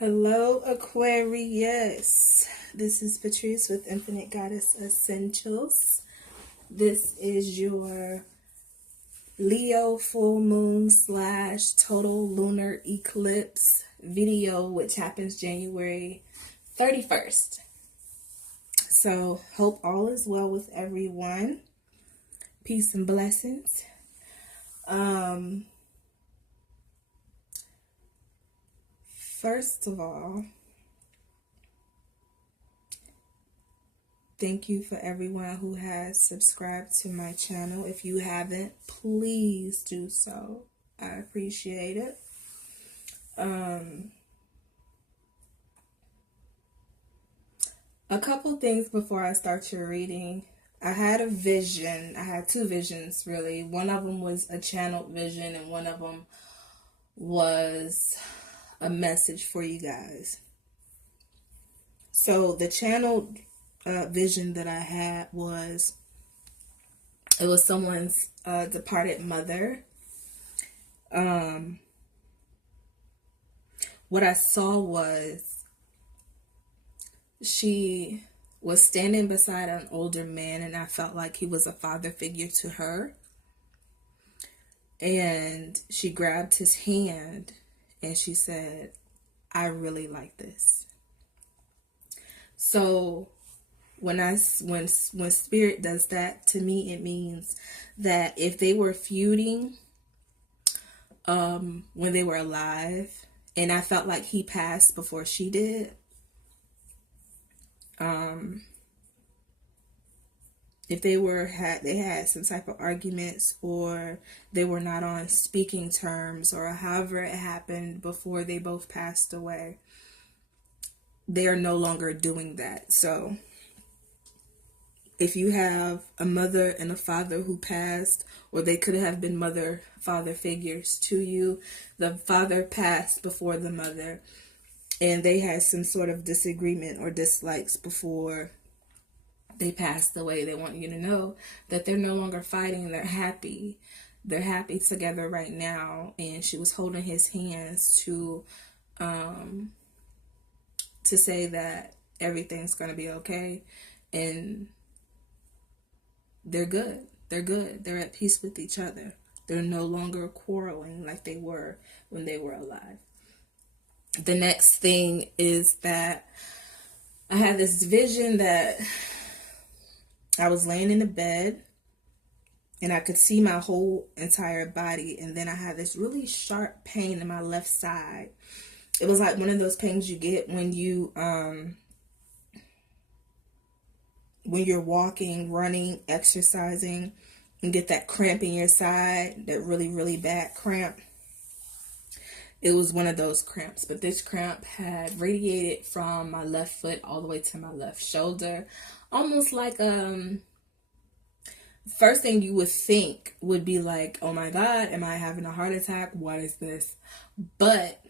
Hello, Aquarius. This is Patrice with Infinite Goddess Essentials. This is your Leo full moon / total lunar eclipse video, which happens January 31st. So, hope all is well with everyone. Peace and blessings. First of all, thank you for everyone who has subscribed to my channel. If you haven't, please do so. I appreciate it. A couple things before I start your reading. I had a vision. I had two visions, really. One of them was a channeled vision, and one of them was a message for you guys. So the channeled vision that I had was, it was someone's departed mother. What I saw was she was standing beside an older man, and I felt like he was a father figure to her. And she grabbed his hand and she said, "I really like this." So when spirit does that to me, it means that if they were feuding when they were alive, and I felt like he passed before she did, if they had some type of arguments, or they were not on speaking terms, or however it happened before they both passed away, they are no longer doing that. So if you have a mother and a father who passed, or they could have been father figures to you, the father passed before the mother, and they had some sort of disagreement or dislikes before they passed away, they want you to know that they're no longer fighting. They're happy. They're happy together right now. And she was holding his hands to say that everything's going to be okay. And they're good. They're good. They're at peace with each other. They're no longer quarreling like they were when they were alive. The next thing is that I had this vision that I was laying in the bed and I could see my whole entire body, and then I had this really sharp pain in my left side. It was like one of those pains you get when you're walking, running, exercising, and get that cramp in your side, that really, really bad cramp. It was one of those cramps, but this cramp had radiated from my left foot all the way to my left shoulder. Almost like first thing you would think would be like, oh my God, am I having a heart attack? What is this? But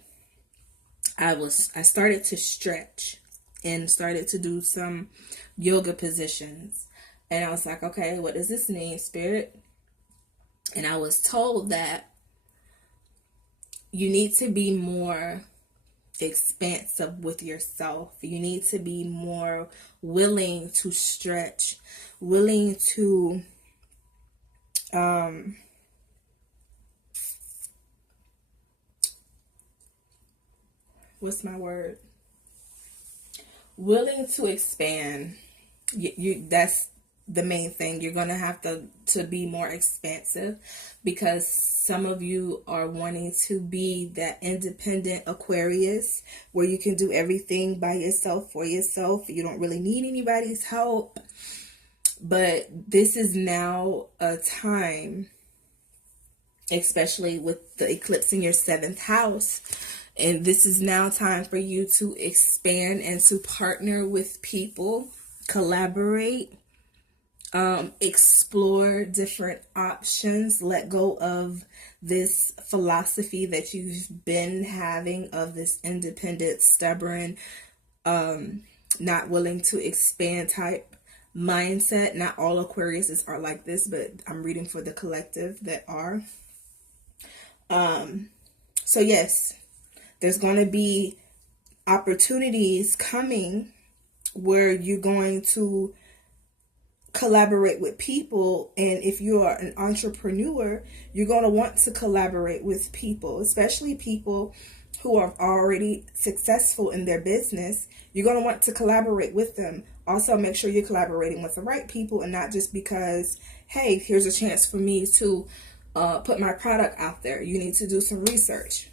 I started to stretch and started to do some yoga positions. And I was like, okay, what does this mean, Spirit? And I was told that you need to be more expansive with yourself. You need to be more willing to stretch, willing to what's my word? Willing to expand. That's the main thing. You're gonna have to be more expansive, because some of you are wanting to be that independent Aquarius where you can do everything by yourself, for yourself. You don't really need anybody's help. But this is now a time, especially with the eclipse in your 7th house, and this is now time for you to expand and to partner with people, collaborate, explore different options, let go of this philosophy that you've been having of this independent, stubborn, not willing to expand type mindset. Not all Aquariuses are like this, but I'm reading for the collective that are. So yes, there's going to be opportunities coming where you're going to collaborate with people. And if you are an entrepreneur, you're going to want to collaborate with people, especially people who are already successful in their business. You're going to want to collaborate with them. Also, make sure you're collaborating with the right people, and not just because, hey, here's a chance for me to put my product out there. You need to do some research.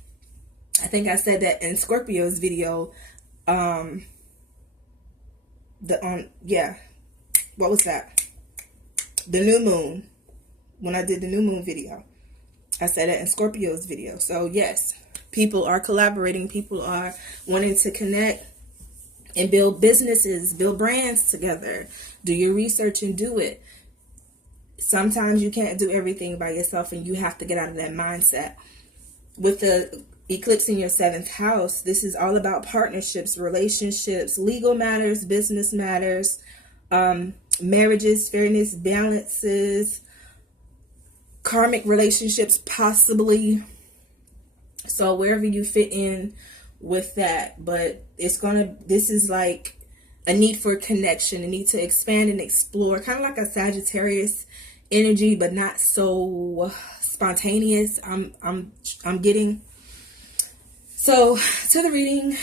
I think I said that in Scorpio's video. What was that? The new moon. When I did the new moon video, I said it in Scorpio's video. So yes, people are collaborating. People are wanting to connect and build businesses, build brands together. Do your research and do it. Sometimes you can't do everything by yourself, and you have to get out of that mindset. With the eclipse in your 7th house, this is all about partnerships, relationships, legal matters, business matters, marriages, fairness, balances, karmic relationships, possibly. So wherever you fit in with that, but this is like a need for connection, a need to expand and explore, kind of like a Sagittarius energy, but not so spontaneous. I'm getting. So to the reading,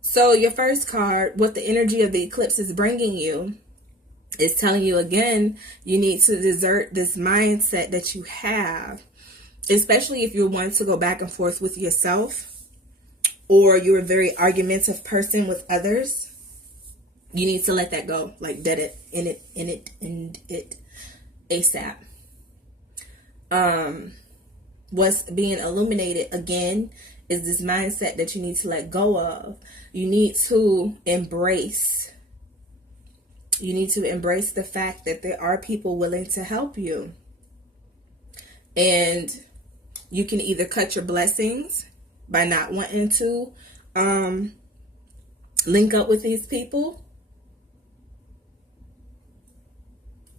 so your first card, what the energy of the eclipse is bringing you, is telling you again, you need to desert this mindset that you have, especially if you're one to go back and forth with yourself, or you're a very argumentative person with others. You need to let that go, like dead it, in it, ASAP. What's being illuminated again is this mindset that you need to let go of. You need to embrace. You need to embrace the fact that there are people willing to help you. And you can either cut your blessings by not wanting to link up with these people,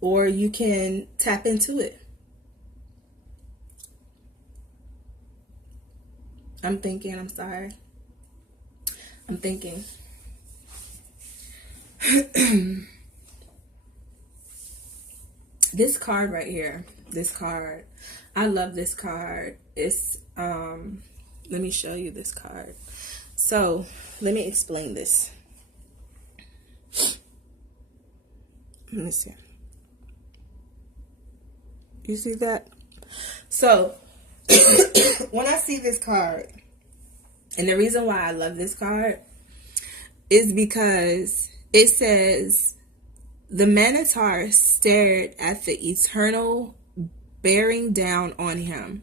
or you can tap into it. I'm thinking. This card right here, I love this card. It's, let me show you this card. So, let me explain this. Let me see. You see that? So, when I see this card, and the reason why I love this card is because it says, the Minotaur stared at the eternal bearing down on him,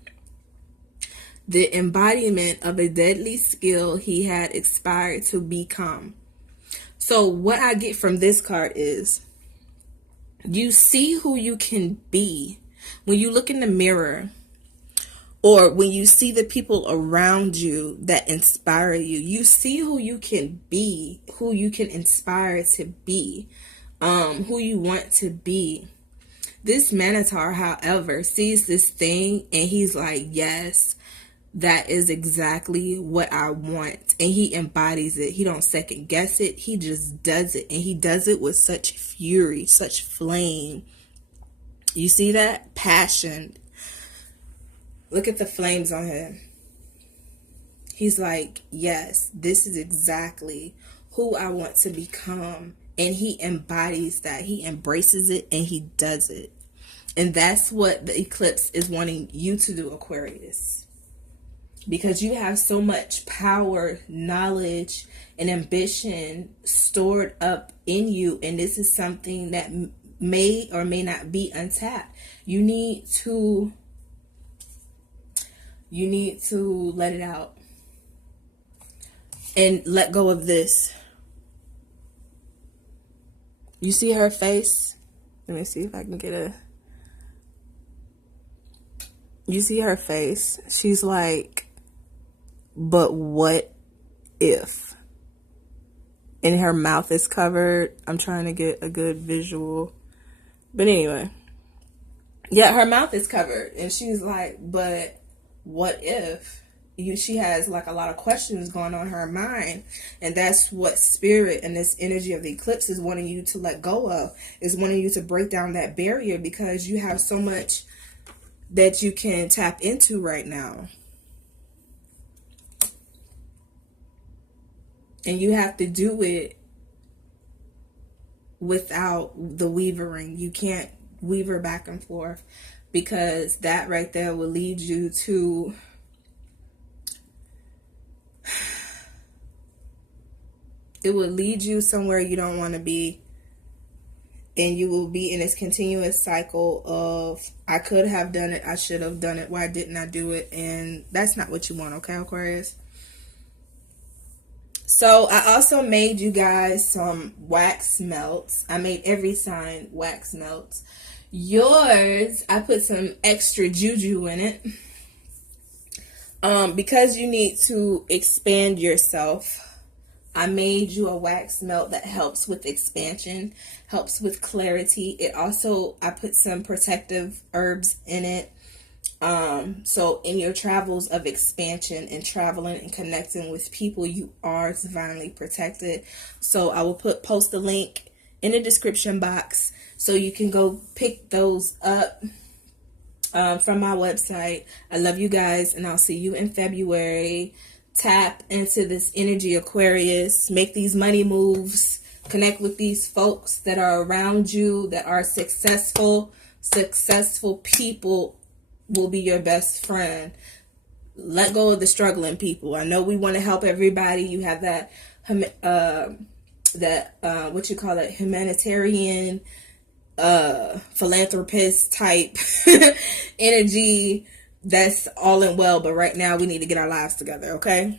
the embodiment of a deadly skill he had aspired to become. So what I get from this card is, you see who you can be when you look in the mirror, or when you see the people around you that inspire you. You see who you can be, who you can inspire to be, who you want to be. This Minotaur, however, sees this thing and he's like, yes, that is exactly what I want. And he embodies it. He don't second guess it. He just does it. And he does it with such fury, such flame. You see that? Passion. Look at the flames on him. He's like, yes, this is exactly who I want to become. And he embodies that. He embraces it and he does it. And that's what the eclipse is wanting you to do, Aquarius. Because you have so much power, knowledge, and ambition stored up in you. And this is something that may or may not be untapped. You need to let it out. And let go of this. You see her face? Let me see if I can get a... You see her face? She's like, but what if? And her mouth is covered. I'm trying to get a good visual. But anyway. Yeah, her mouth is covered. And she's like, but what if? she has like a lot of questions going on in her mind, and that's what spirit and this energy of the eclipse is wanting you to let go of, is wanting you to break down that barrier, because you have so much that you can tap into right now. And you have to do it without the weavering. You can't weaver back and forth, because that right there will lead you to it will lead you somewhere you don't want to be. And you will be in this continuous cycle of, I could have done it, I should have done it, why didn't I do it? And that's not what you want, okay, Aquarius? So I also made you guys some wax melts. I made every sign wax melts. Yours, I put some extra juju in it. Because you need to expand yourself, I made you a wax melt that helps with expansion, helps with clarity. It also, I put some protective herbs in it. So in your travels of expansion and traveling and connecting with people, you are divinely protected. So I will post the link in the description box so you can go pick those up from my website. I love you guys, and I'll see you in February. Tap into this energy, Aquarius. Make these money moves. Connect with these folks that are around you, that are successful. Successful people will be your best friend. Let go of the struggling people. I know we want to help everybody. You have that what you call it, humanitarian philanthropist type energy. That's all and well, but right now we need to get our lives together, okay?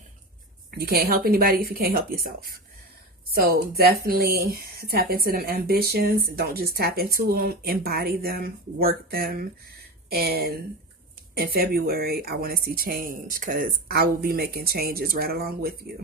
You can't help anybody if you can't help yourself. So definitely tap into them ambitions. Don't just tap into them, embody them, work them. And in February, I want to see change, because I will be making changes right along with you.